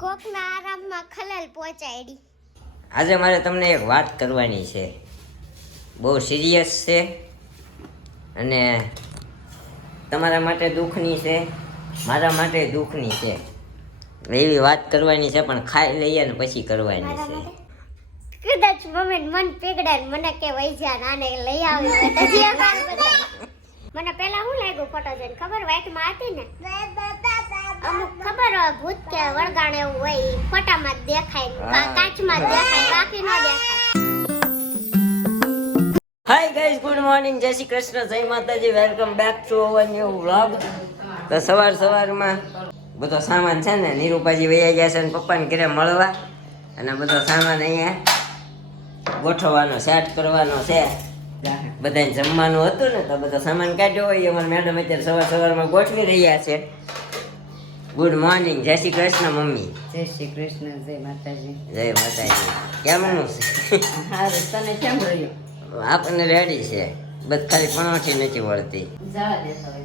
કોકના આરામમાં ખલેલ પહોંચાડી. આજે મારે તમને એક વાત કરવાની છે, બહુ સિરિયસ છે અને તમારા માટે દુઃખની છે, મારા માટે દુઃખની છે. એવી વાત કરવાની છે, પણ ખાઈ લઈએ ને પછી કરવાની છે. કદાચ મમ્મી મન પીગડે મને કે વૈજા નાને લઈ આવી મને પેલા શું લાગ્યું ફોટો જોઈને ખબર વાઈટમાં હતી ને અમુક ખબર હોય ભૂત કે વળગાણ એવું હોય ફોટામાં જ દેખાય કાચમાં જ દેખાય બાકી ન દેખાય. હાય ગાઈઝ, ગુડ મોર્નિંગ, જય શ્રી કૃષ્ણ, જય માતાજી, welcome back to our new vlog. તો સવારમાં બધો સામાન છે ને નીરુપાજી વૈયા ગયા છે ને પપ્પાને ઘરે મળવા, અને બધો સામાન અહીંયા ગોઠવવાનો સેટ કરવાનો છે. બધાને જમવાનું હતું ને તો બધો સામાન કાઢ્યો હોય. અમારા મેડમ અત્યારે સવારમાં ગોઠવી રહ્યા છે. ગુડ મોર્નિંગ, જય શ્રી કૃષ્ણ મમ્મી. જય શ્રી કૃષ્ણ, જય માતાજી. જય માતાજી. કેમનું છે? હારું, તને કેમ રહ્યું? આપણને રેડી છે, બસ ખાલી પણોઠી નથી વળતી. જવા દે હવે.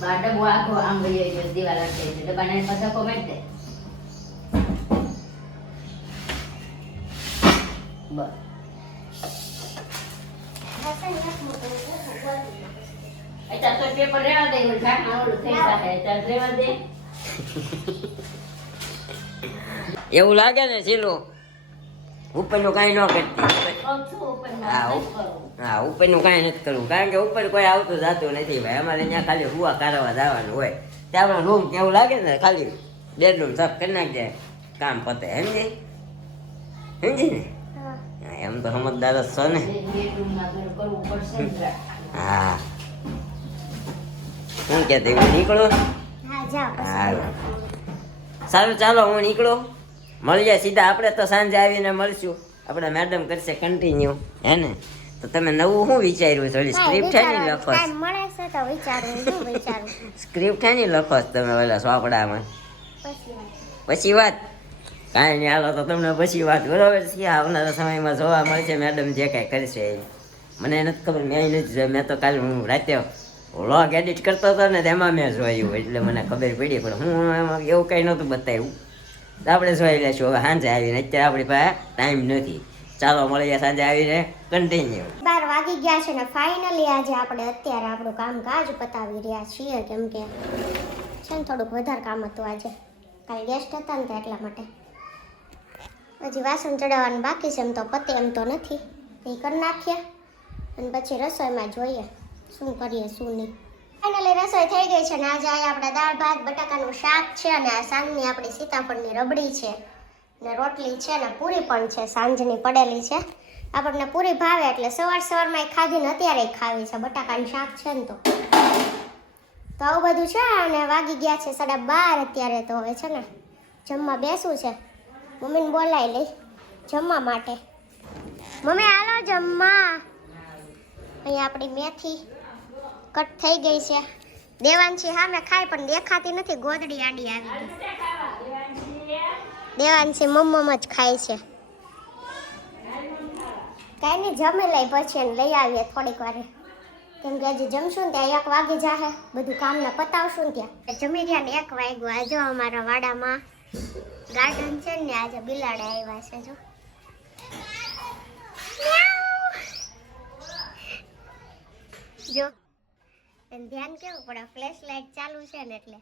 બા ડબ્બો આખો આમ વહી ગયો, દિવાલ અટકે છે. ડબ્બાને બધા કોમેન્ટ દે. બસ. અત્યારે તો પેપર રહેવા દે, ઢાંકણા ઓલું થઈ જાય, અત્યારે રહેવા દે. એવું લાગે ને ચીલું ઉપરનું કાંઈ ન કરતી. કહું છું, ઉપર ન કરો. હા, ઉપરનું કાંઈ નથી કરવું, કારણ કે ઉપર કોઈ આવતું જાતું નથી ભાઈ. અમારે અહીંયા ખાલી હુવા કારવા જવાનું હોય. ત્યાં આપણો રૂમ કેવું લાગે ને, ખાલી બેડરૂમ સાફ કરી નાખજે, કામ પતે. સમજી ને? હા, એમ તો સમજદાર જ છો ને. બેડરૂમમાં કરવું પડશે ને. હા, શું કહેતી હું નીકળું? હા જાઓ હા, સારું, ચાલો હું નીકળું. મળીએ સીધા. આપણે તો સાંજે આવીને મળશું. આપણે મેડમ કરશે કન્ટિન્યુ, હે ને? તો તમે નવું શું વિચાર્યું? થોડી સ્ક્રિપ્ટ છે ને લખો? ટાઈમ મળે છે તો વિચારું સ્ક્રિપ્ટ છે ને લખો તમે ઓલા ચોપડામાં? પછી વાત કાંઈ નહીં, હાલો તો તમને પછી વાત. બરોબર છે? આવનારા સમયમાં જોવા મળશે મેડમ જે કાંઈ કરશે એ. મને નથી ખબર, મેં નથી જોયું. મેં તો કાલે હું રાતે વ્લોગ એડિટ કરતો હતો ને તેમાં મેં જોયું, એટલે મને ખબર પડી. પણ હું એમાં એવું કંઈ નહોતું બતાવ્યું. આપણે જોઈ લઈશું હવે સાંજે આવીને. અત્યારે આપણી પાસે ટાઈમ નથી. ચાલો મળીએ સાંજે આવીને કન્ટિન્યુ. 12 વાગી ગયા છે ને ફાઇનલી આજે આપણે અત્યારે આપણું કામકાજ પતાવી રહ્યા છીએ, કેમ કે છે ને થોડુંક વધારે કામ હતું આજે. કાલે ગેસ્ટ હતા ને એટલા માટે. હજી વાસણ ચડાવવાનું બાકી છે, એમ તો પતે એમ તો નથી. એ કરી નાખીએ અને પછી રસોઈમાં જોઈએ શું કરીએ શું નહીં. ફાઇનલી રસોઈ થઈ ગઈ છે ને આજે આપણે દાળ ભાત બટાકાનું શાક છે, અને આ સાંજની આપણી સીતાફળની રબડી છે ને રોટલી છે ને પૂરી પણ છે, સાંજની પડેલી છે. આપણને પૂરી ભાવે એટલે સવારમાં ખાધી ને અત્યારે ખાવી છે. બટાકાનું શાક છે ને તો આવું બધું છે. અને વાગી ગયા છે 12:30 અત્યારે. તો હવે છે ને જમવા બેસવું છે. મમ્મીને બોલાવી લઈ જમવા માટે. મમ્મી હાલો જમવા. અહીંયા આપણી મેથી કટ થઈ ગઈ છે. દેવાંશી સામે ખાય પણ દેખાતી નથી, ગોદડી આડી આવી ગઈ. દેવાંશી મમ્મમ જ ખાય છે. કાંઈ નહીં, જમી લઈ પછી એને લઈ આવીએ થોડીક વાર, કેમ કે હજી જમશું ને ત્યાં 1 વાગી જાહે. બધું કામને પતાવશું ને ત્યાં જમી રહ્યા ને 1 વાગ્યું. આજે અમારા વાડામાં ગાર્ડન છે ને, આજે બિલાડા આવ્યા છે. જો એને ધ્યાન કેવું પડે, ફ્લેશ લાઇટ ચાલુ છે ને એટલે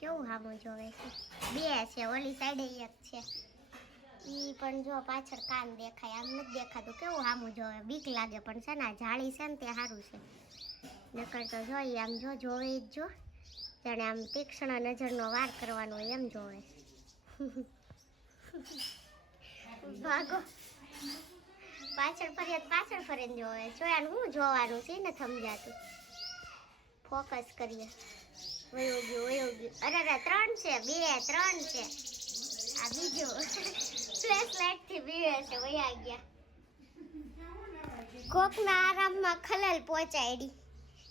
કેવું સામું જોવે છે. 2 છે, ઓલી સાઈડે 1 છે. ઈ પણ જો પાછળ કાન દેખાય, આમ નથી દેખાતું. કેવું સામું જોવે, બીક લાગે. પણ છે ને જાળી છે ને તે સારું છે. નકર તો જોઈએ આમ જોવે જ જો જાણે આમ તીક્ષ્ણ નજરનો વાર કરવાનો હોય એમ જોવે. ભાગો, પાછળ ફરીને જોવે. જોયાને હું જોવાનું છે ને સમજાતું. ફોકસ કરીએ. વયો ગયું. અરે 3 છે, 2 3 છે. આ બીજો ફ્લેશ લાઇટ થી બીવે છે. વયા ગયા. કોકના આરામમાં ખલેલ પહોંચાડી.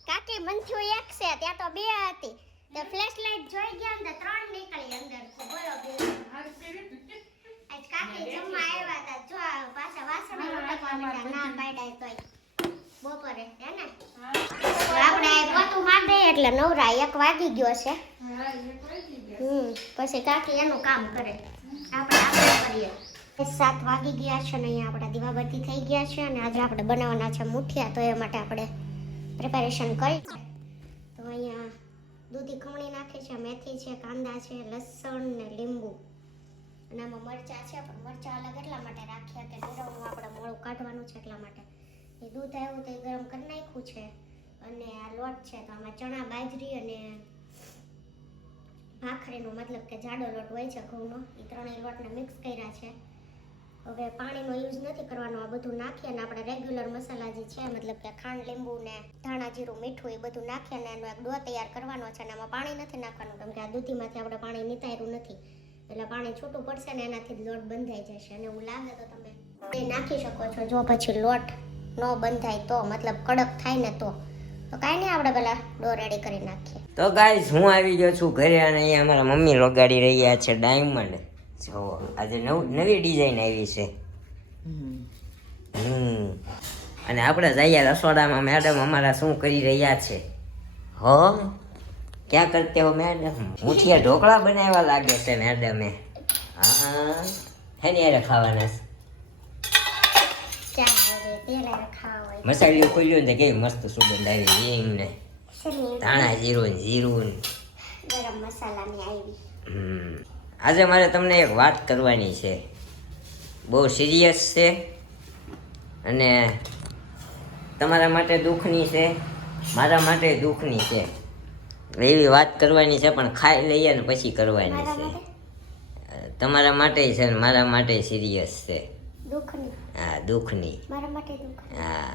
કાકી મનથી 1 છે, ત્યાં તો 2 હતી. તો ફ્લેશ લાઇટ જોઈ ગયા ને 3 નીકળી અંદર. બોલો આજ કાકી જમવા આવ્યા હતા. જો પાછા વાસણ ના પાડ્યા તોય બપોરે હે ને. આપણે આ પોતું માર દઈએ એટલે નવરા 1 વાગી ગયો છે. પછી કાકી એનું કામ કરે, આપણે કરીએ. 7 વાગી ગયા છે ને અહીંયા આપણા દીવાબત્તી થઈ ગયા છે અને આજે આપણે બનાવવાના છે મુઠિયા. તો એ માટે આપણે પ્રિપેરેશન કરી છે. તો અહીંયા દૂધી ખમણી નાખી છે, મેથી છે, કાંદા છે, લસણ ને લીંબુ અને આમાં મરચાં છે. પણ મરચાં અલગ એટલા માટે રાખ્યા કે ડુંગળીનું આપણે મોળું કાઢવાનું છે એટલા માટે. એ દૂધ આવ્યું તો એ ગરમ કરી નાખ્યું છે અને આ લોટ છે તો આમાં ચણા, બાજરી અને ભાખરીનો મતલબ કે જાડો લોટ હોય છે ઘઉંનો, એ ત્રણેય લોટને મિક્સ કર્યા છે. હવે પાણીનો યુઝ નથી કરવાનો, આ બધું નાખી અને આપણે રેગ્યુલર મસાલા જે છે મતલબ કે ખાંડ, લીંબુ ને ધાણા, જીરું, મીઠું એ બધું નાખી અને એનો એક ડો તૈયાર કરવાનો છે. અને આમાં પાણી નથી નાખવાનું કેમ કે આ દૂધીમાંથી આપણે પાણી નિતાર્યું નથી, એટલે પાણી છૂટું પડશે ને એનાથી જ લોટ બંધાઈ જશે. અને એવું લાગે તો તમે એ નાખી શકો છો, જો પછી લોટ ન બંધાય તો મતલબ કડક થાય ને તો કાંઈ નહીં, આપણે પેલા ડો રેડી કરી નાખીએ. તો ગાઈસ હું આવી ગયો છું ઘરે અને અહીંયા અમારા મમ્મી લગાડી રહ્યા છે ડાયમંડ. જો આજે નવી ડિઝાઇન આવી છે. અને આપણે જઈએ રસોડામાં. મેડમ અમારા શું કરી રહ્યા છે? હો ક્યાં કરતે હો મેડમ? મુઠિયા ઢોકળા બનાવવા લાગે છે મેડમે. હા હેની યારે ખાવાના મસાલો ખોલ્યો ને કેવી મસ્ત સુગંધ આવી, હિંગ ને ધાણા, જીરું ગરમ મસાલાની આવી. આજે મારે તમને એક વાત કરવાની છે, બહુ સિરિયસ છે અને તમારા માટે દુઃખની છે, મારા માટે દુઃખની છે. એવી વાત કરવાની છે પણ ખાઈ લઈએ ને પછી કરવાની છે. તમારા માટે છે ને મારા માટે સિરિયસ છે. દુઃખની? હા દુઃખની. મારા માટે દુઃખ? હા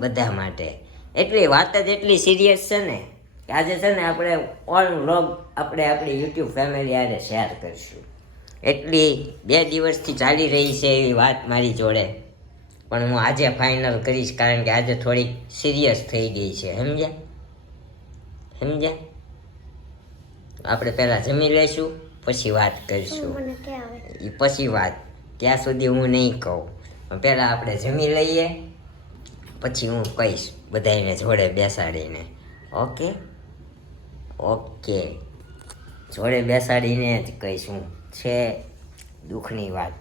બધા માટે. એટલી વાત જ એટલી સિરિયસ છે ને કે આજે છે ને આપણે ઓલ વ્લોગ આપણે આપણી યુટ્યુબ ફેમિલી હારે શેર કરીશું. એટલી 2 દિવસથી ચાલી રહી છે એવી વાત મારી જોડે, પણ હું આજે ફાઇનલ કરીશ કારણ કે આજે થોડીક સિરિયસ થઈ ગઈ છે. સમજ્યા? આપણે પહેલાં જમી લઈશું પછી વાત કરીશું. એ પછી વાત, ત્યાં સુધી હું નહીં કહું, પણ પહેલાં આપણે જમી લઈએ પછી હું કહીશ બધાને જોડે બેસાડીને. ઓકે જોડે બેસાડીને જ કહીશ હું છે દુઃખની વાત.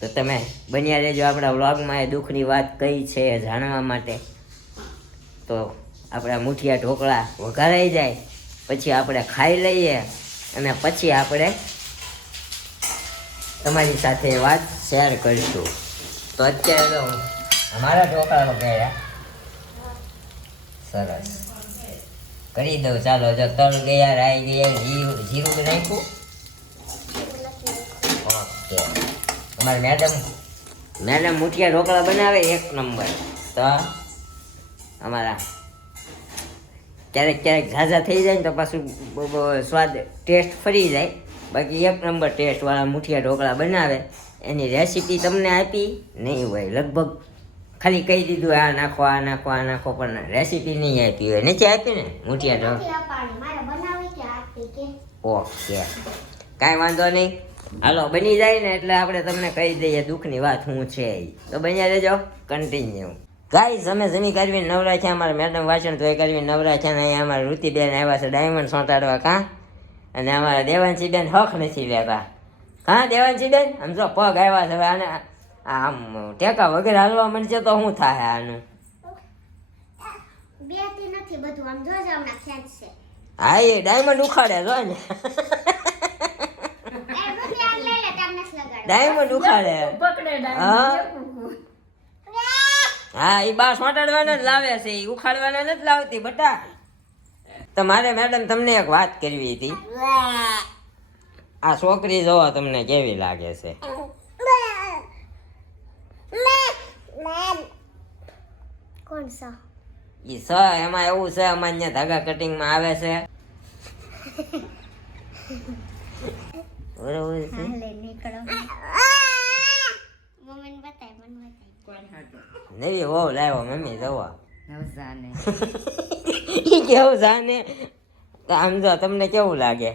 તો તમે બન્યા રહેજો આપણા વ્લોગમાં એ દુઃખની વાત કઈ છે એ જાણવા માટે. તો આપણા મુઠિયા ઢોકળા વઘારાઈ જાય પછી આપણે ખાઈ લઈએ અને પછી આપણે તમારી સાથે વાત શેર કરીશું. તો અત્યારે તો અમારા ઢોકળા વઘાર્યા સરસ કરી દઉં. ચાલો જો તળ ગયા, રાઈ ગયા, જીરું નાખ્યું. ઓકે અમારે મેડમ મુઠિયા ઢોકળા બનાવે 1 નંબર. તો અમારા ક્યારેક ઝાઝા થઈ જાય ને તો પાછું સ્વાદ ટેસ્ટ ફરી જાય. બાકી 1 નંબર ટેસ્ટવાળા મુઠિયા ઢોકળા બનાવે. એની રેસીપી તમને આપી નહીં હોય, લગભગ ખાલી કહી દીધું આ નાખો આ નાખો આ નાખો, પણ રેસીપી નહીં આપી હોય. નથી આપી ને મુઠિયા ઢોકળા? ઓકે કાંઈ વાંધો નહીં. હાલો બની જાય ને એટલે આપણે તમને કહી દઈએ દુઃખની વાત શું છે. તો બન્યા રહેજો કન્ટિન્યુ. ગાઈસ અમે જમી કરવીને નવરા છે, અમારા મેડમ વાસણ ધોઈ કરવીને નવરા છે ને અહીંયા અમારા ઋતિબેન આવ્યા છે ડાયમંડ સોંટાડવા. કાં અને અમારા દેવાંશીબેન હક નથી લેતા. હા દેવાંશીબેન આમ જો પગ આવ્યા છે હવે આને આમ ટેકા વગેરે હાલવા મળશે તો શું થાય આનું? હા એ ડાયમંડ ઉખાડે જો ને ડાયમંડ ઉખાડે. હા એ બા સોંટાડવાના જ લાવે છે, એ ઉખાડવાના નથી લાવતી બટા. તો મારે મેડમ તમને એક વાત કરવી હતી. આ છોકરી જોવો તમને કેવી લાગે છે? કોણ છે? ઈ સ એમાં એવું છે અમારે ધાગા કટિંગમાં આવે છે બરોબર છે. નવી વહુ લાવ્યો મમ્મી જોવો. ઈ કેવું જાને? આમ જો તમને કેવું લાગે?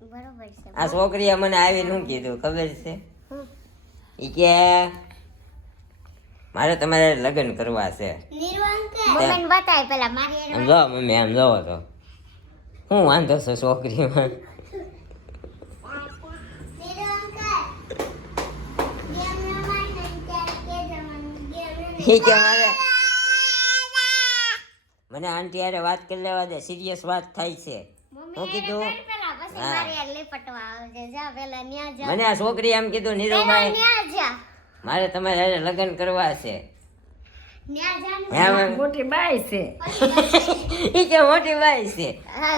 બરોબર છે. આ છોકરીએ મને આવી શું કીધું ખબર છે? ઈ કે મારે તમારે લગ્ન કરવા છે. મમ્મીને બતાય પેલા મારી આમ જો મમ્મી, આમ જોવો તો હું વાંધો છે છોકરીમાં. ઈ કે મને આંટી હારે વાત કરી લેવા દે, સિરિયસ વાત થાય છે. હું કીધું મને આ છોકરી એમ કીધું નીરુભાઈ મારે તમારે હારે લગ્ન કરવા છે. મોટી બાઈ છે. ઈ કે મોટી બાઈ છે.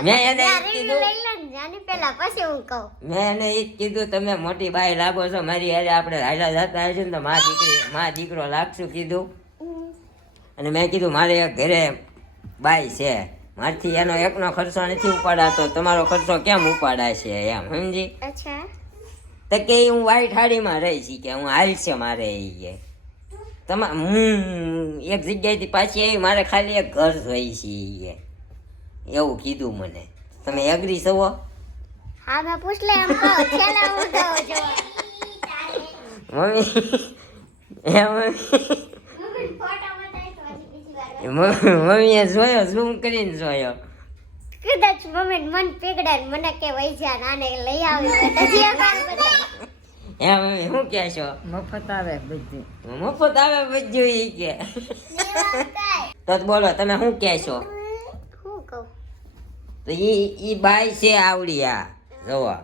મેં એને ઈ જ કીધું, મેં એને ઈ જ કીધું તમે મોટી બાઈ લાગો છો મારી હારે, આપણે હાલા જતા હશું ને તો માં દીકરો લાગશું કીધું. અને મેં કીધું મારે એક ઘરે બાઈ છે, મારથી એનો એકનો ખર્ચો નથી ઉપાડાતો, તમારો ખર્ચો કેમ ઉપાડાય છે એમ સમજી. તો કે હું વાઈટ હાડીમાં રહીશ કે હું હાલશે મારે ઈ કે હું એક જગ્યાએથી પાછી આવી, મારે ખાલી એક ઘર જોઈ છે ઈ કે એવું કીધું મને. તમે એગ્રી છો? હા મેં પૂછ લે એમ કહો છેલ્લે હું કહું છું મમ્મી મમ્મીએ જોયો, ઝૂમ કરીને જોયો. કદાચ મમ્મી મન પીગડે ને મને કે વઈ જા નાને લઈ આવ્યો તો જે કાર બતાય એમ મમ્મી શું કહે છો? મફત આવે બધું. મફત આવે બધું ઈ કે. તો બોલો તમે શું કહેશો? હું કહું તો ઈ બાઈ છે આવડી, આ જોવો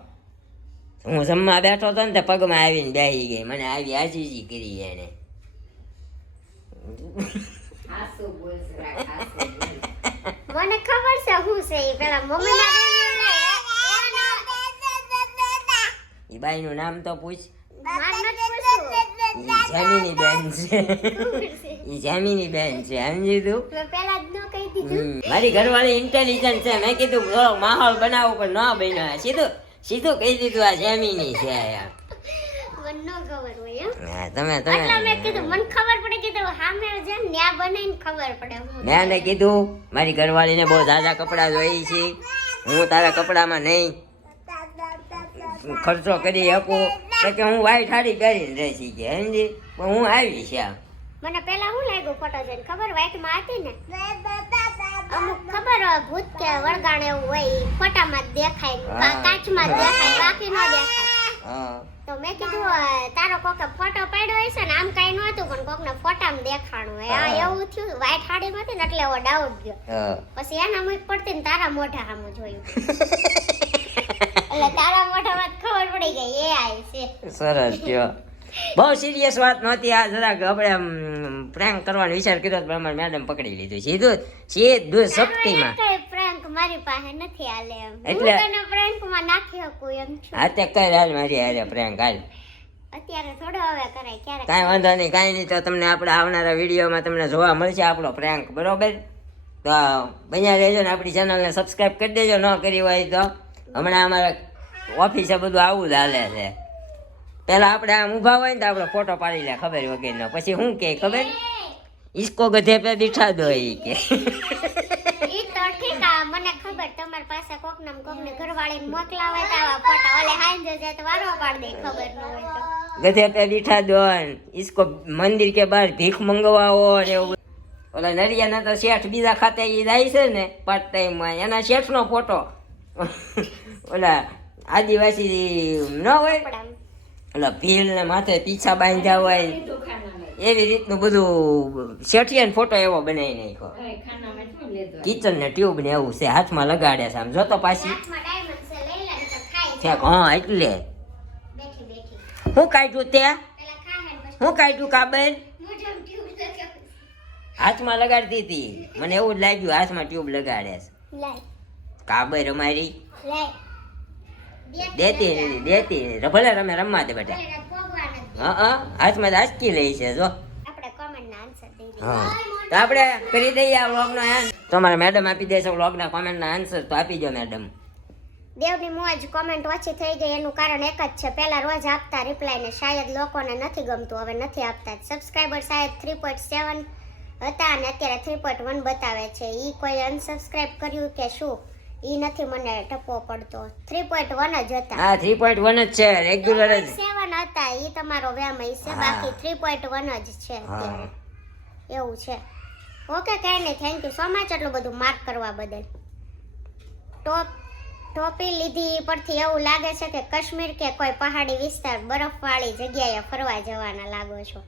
હું જમવા બેઠો હતો ને તે પગમાં આવીને બેસી ગઈ, મને આવી આજીજી કરી એને. મને ખબર છે હું છે ઈ પેલા મમ્મી ના ઈ બાઈ નું નામ તો પૂછ. માર નથી પૂછવું ઈ જામીની બેન છે. ઈ જામીની બેન છે સમજી તું. મેં પેલા જ ન કહી દીધું મારી ઘરવાળી ઇન્ટેલિજન્ટ છે, મેં કીધું થોડો માહોલ બનાવો પણ ન બન્યો. સીધું કહી દીધું આ જામીની છે યાર. મને ન ખબર હોય એમ હા, તમે એટલે મેં કીધું મને ખબર પડે કીધું સામે જેમ ન્યા બનાવીને ખબર પડે હું મેં એને કીધું મારી ઘરવાળીને બહુ ઝાઝા કપડાં જોઈ છે, હું તારા કપડામાં નહીં ખર્ચો કરી શકું, તો કે હું વાઈટ સાડી પહેરીને રહેશી કે સમજી. પણ હું આવી છે આમ. મને પેલા હું લાગ્યું ફોટો જોઈને ખબર વ્હાઈટ માં હતી ને અમુક ખબર હોય ભૂત કે વળગાણ એવું હોય ઈ ફોટામાં જ દેખાય કાચમાં જ દેખાય બાકી ન દેખાય. હા તો મેં કીધું તારો કોકે ફોટો પાડ્યો હશે ને આમ કઈ નહોતું પણ કોકને ફોટામાં દેખાણું હોય આ એવું થયું વ્હાઈટ સાડીમાં હતી ને એટલે એવો ડાઉટ ગયો. હા પછી એના મુખ પડતી ને તારા મોઢા સામું જોયું એટલે તારા મોઢામાં જ ખબર પડી ગઈ એ આઈ છે. સરસ કયો. બહુ સિરિયસ વાત નહોતી આ, જરાક આપણે પ્રેન્ક કરવાનો વિચાર કર્યો તો અમારે મેડમ પકડી લીધું સીધું શક્તિમાં. કઈ પ્રેન્ક મારી પાસે નથી હાલે એમ એટલે- હું તને પ્રેન્ક માં નાખી શકું એમ છું. હા તે કઈ હાલ મારી હારે પ્રેન્ક હાલ. અત્યારે થોડો હવે કરાય ક્યારેક કાંઈ વાંધો નહીં, કાંઈ નહીં. તો તમને આપણે આવનારા વિડીયોમાં તમને જોવા મળશે આપણો પ્રેન્ક, બરોબર? તો બન્યા રહેજો ને આપણી ચેનલને સબસ્ક્રાઈબ કરી દેજો, ન કરી હોય તો. હમણાં અમારે ઓફિસે બધું આવું જ હાલે છે. પહેલાં આપણે આમ ઊભા હોય ને તો આપણે ફોટો પાડી લે ખબર વગેરેનો, પછી શું કહે ખબર? ઈસકો ગધે પે બિઠા દો ઈ કે. ઈ તો ઠીક આ મને ખબર તમારી પાસે કોકને ઘરવાળીને મોકલાવે તો આવા ફોટા ઓલે હાંજે જાય તો વારો પાડ દે ખબર ન હોય તો ગધે પે બિઠા દો ને ઈસકો મંદિર કે બહાર ભીખ મંગવાઓ ને એવું. ઓલા નરિયાના તો શેઠ બીજા ખાતે ઈ જાય છે ને પાર્ટ ટાઈમમાં, એના શેઠનો ફોટો ઓલા આદિવાસી ન હોય પણ આમ ઓલા ભીલ ને માથે પીછા બાંધ્યા હોય એવી રીતનું બધું શેઠિયાનો ફોટો એવો બનાવી નાખ્યો. કિચન ને ટ્યુબ ને એવું છે, હાથમાં લગાડે છે આમ જોતો પાછી હાથમાં ડાયમંડ છે લઈ લે તો ખાઈ છે. હા એટલે બેઠી બેઠી હું કાઢ્યું તે પેલા ખાહે ને પછી હું કાઢ્યું કાબલ મોઢામાં ટ્યુબ લગાવ હાથમાં લગાડતી હતી, મને એવું જ લાગ્યું હાથમાં ટ્યુબ લગાડે છે. લાય કાબર અમારી લાય દેતી નથી ભલે રમે રમવા દે બેટા. ભલે ભગવાન જ હા હાથમાં આંચકી લઈ છે જો. આપણે કોમેન્ટ ના આન્સર દઈ દઈએ હા તો આપણે કરી દઈએ આ વ્લોગનો એન્ડ. તો અમારે મેડમ આપી દેશે વ્લોગના કોમેન્ટના આન્સર, તો આપી દો મેડમ. દેવની મોજ કોમેન્ટ ઓછી થઈ ગઈ એનું કારણ એક જ છે, પહેલા રોજ આપતા રિપ્લાય ને શાયદ લોકોને નથી ગમતું, હવે નથી આપતા. સબસ્ક્રાઇબર શાયદ 3.7 હતા અને અત્યારે 3.1 બતાવે છે. ઈ કોઈ અનસબસ્ક્રાઇબ કર્યું કે શું ઈ નથી મને ટપો પડતો. 3.1 જ હતા. હા 3.1 જ છે રેગ્યુલર જ. 7 હતા ઈ તમારો વ્યામ હશે, બાકી 3.1 જ છે અત્યારે. હા એવું છે. ઓકે, કાંઈ નહીં, થેન્ક યુ સો મચ એટલું બધું માર્ક કરવા બદલ. ટોપી લીધી પરથી એવું લાગે છે કે કાશ્મીર કે કોઈ પહાડી વિસ્તાર બરફવાળી જગ્યાએ ફરવા જવાના લાગો છો.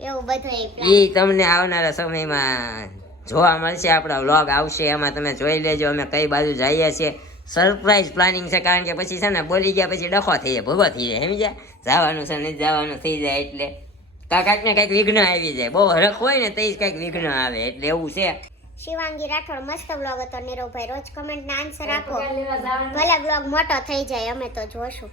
એવું બધું ઈ તમને આવનારા સમયમાં જોવા મળશે. આપણા વ્લોગ આવશે, એમાં તમે જોઈ લેજો અમે કઈ બાજુ જઈએ છીએ. સરપ્રાઈઝ પ્લાનિંગ છે, કારણ કે પછી છે ને બોલી ગયા પછી ડખો થઈ જાય, ભૂગો થઈ જાય, સમજ્યા? જવાનું છે નહીં જવાનું થઈ જાય એટલે કાંઈક ને કાંઈક વિઘ્ન આવી જાય. બહુ હરખ હોય ને તો જ કાંઈક વિઘ્ન આવે, એટલે એવું છે. શિવાંગી રાઠોડ મસ્ત બ્લોગ હતો નીરવભાઈ. રોજ કમેન્ટના આન્સર આપો, ભલે બ્લોગ મોટો થઈ જાય, અમે તો જોશું.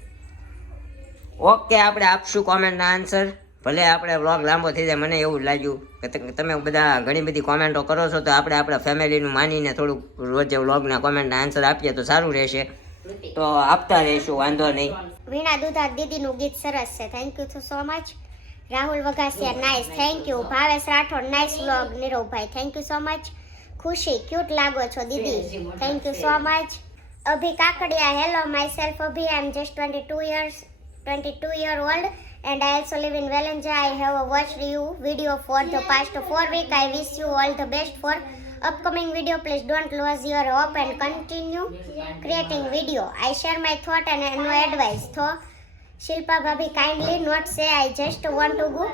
ઓકે, આપણે આપશું કોમેન્ટના આન્સર. ભલે આપણે વ્લોગ લાંબો થઈ જાય, મને એવું લાગ્યું કે તમે બધા ઘણી બધી કોમેન્ટો કરો છો, તો આપણે આપણા ફેમિલીનું માનીને થોડુંક રોજે વ્લોગના કોમેન્ટના આન્સર આપીએ તો સારું રહેશે. તો આપતા રહીશું, વાંધો નહીં. વીણા દુધાર દીદીનું ગીત સરસ છે, thank you so much. Rahul Vaghasiya nice, thank you. Bhavesh Rathod nice vlog નીરવભાઈ, thank you so much. Khushi cute લાગો છો દીદી, thank you so much. Abhi Kakadiya, hello myself Abhi, I am just 22 year old and I also live in Valenja. I have watched you video for the past 4 weeks. I wish you all the best for upcoming video. Please don't lose your hope and continue creating video. I share my thought and no advice. So Shilpa Bhabhi, kindly not say I just want to go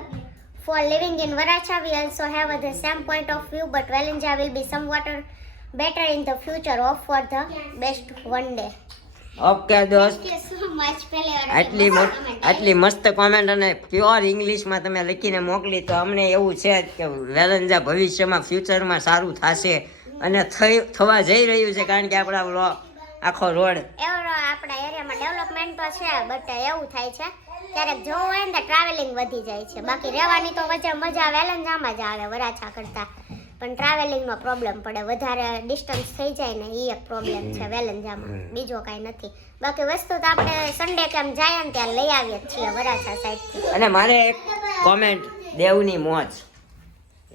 for living in Varacha. We also have the same point of view, but Valenja will be somewhat better in the future. Hope for the best one day. Okay દોસ્ત, Thank you so much. આટલી મસ્ત comment અને pure ઇંગ્લિશમાં તમે લખીને મોકલી, તો અમને એવું છે કે વેલંજા ભવિષ્યમાં ફ્યુચરમાં સારું થશે અને થવા જઈ રહ્યું છે, કારણ કે આપણા આખો રોડ આપણા એરિયામાં ડેવલપમેન્ટ તો છે, બટ એવું થાય છે ક્યારેક જોવું હોય ને તો ટ્રાવેલિંગ વધી જાય છે. બાકી રહેવાની તો મજા વેલંજામાં જ આવે વરાછા કરતા, પણ ટ્રાવેલિંગમાં પ્રોબ્લેમ પડે, વધારે ડિસ્ટન્સ થઈ જાય ને એ એક પ્રોબ્લેમ છે વેલંજામાં, બીજો કાંઈ નથી. બાકી વસ્તુ તો આપણે સન્ડે કેમ જાય ને ત્યાં લઈ આવીએ જ છીએ વરાછા સાઈડથી. અને મારે એક કોમેન્ટ દેવની મોજ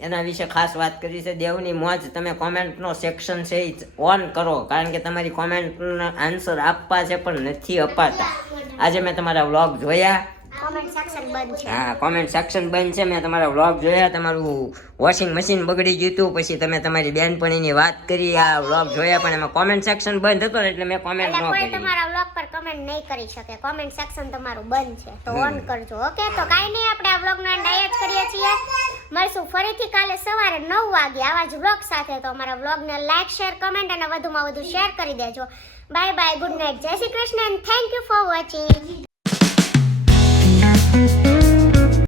એના વિશે ખાસ વાત કરી છે. દેવની મોજ, તમે કોમેન્ટનો સેક્શન છે એ ઓન કરો, કારણ કે તમારી કોમેન્ટના આન્સર આપવા છે પણ નથી અપાતા. આજે મેં તમારા વ્લોગ જોયા, કોમેન્ટ સેક્શન બંધ છે. હા, કોમેન્ટ સેક્શન બંધ છે. મેં તમારા વ્લોગ જોયા, તમારું વોશિંગ મશીન બગડી ગયું હતું, પછી તમે તમારી બેનપણીની વાત કરી, આ વ્લોગ જોયા, પણ એમાં કોમેન્ટ સેક્શન બંધ હતો એટલે મેં કોમેન્ટ ન કોઈ કરી. તમારા વ્લોગ પર કમેન્ટ નહીં કરી શકે, કોમેન્ટ સેક્શન તમારું બંધ છે, તો ઓન કરજો. ઓકે, તો કાંઈ નહીં, આપણે આ વ્લોગનો એન્ડ જ કરીએ છીએ. મળશું ફરીથી કાલે સવારે 9 વાગે આવા જ વ્લોગ સાથે. તો અમારા વ્લોગને લાઈક, શેર, કમેન્ટ અને વધુમાં વધુ શેર કરી દેજો. બાય બાય, ગુડ નાઇટ, જય Shri Krishna and thank you for watching.